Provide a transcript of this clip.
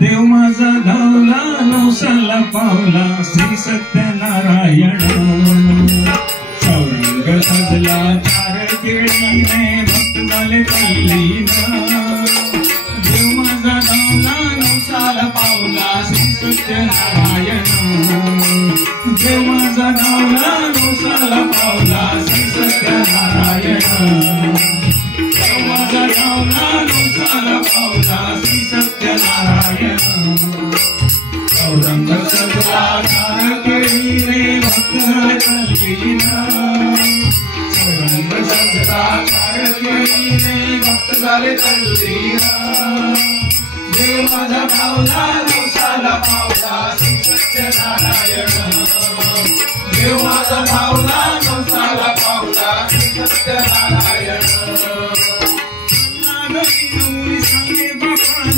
देव माझा धावला नवसाला पावला श्री सत्यनारायण चौरंग सजला चार केळीने भक्त झाले तल्लीन देव माझा धावला नवसाला पावला श्री सत्यनारायण देव माझा धावला नवसाला पावला श्री सत्यनारायण देव माझा धावला नवसाला पावला श्री सत्यनारायण चौरंग सजला चार केळीने भक्त झाले तल्लीन चौरंग सजला चार केळीने भक्त झाले तल्लीन देव माझा भावला नवसाला पावला श्री सत्यनारायण देव माझा भावला नवसाला पावला श्री सत्यनारायण सांगे बापा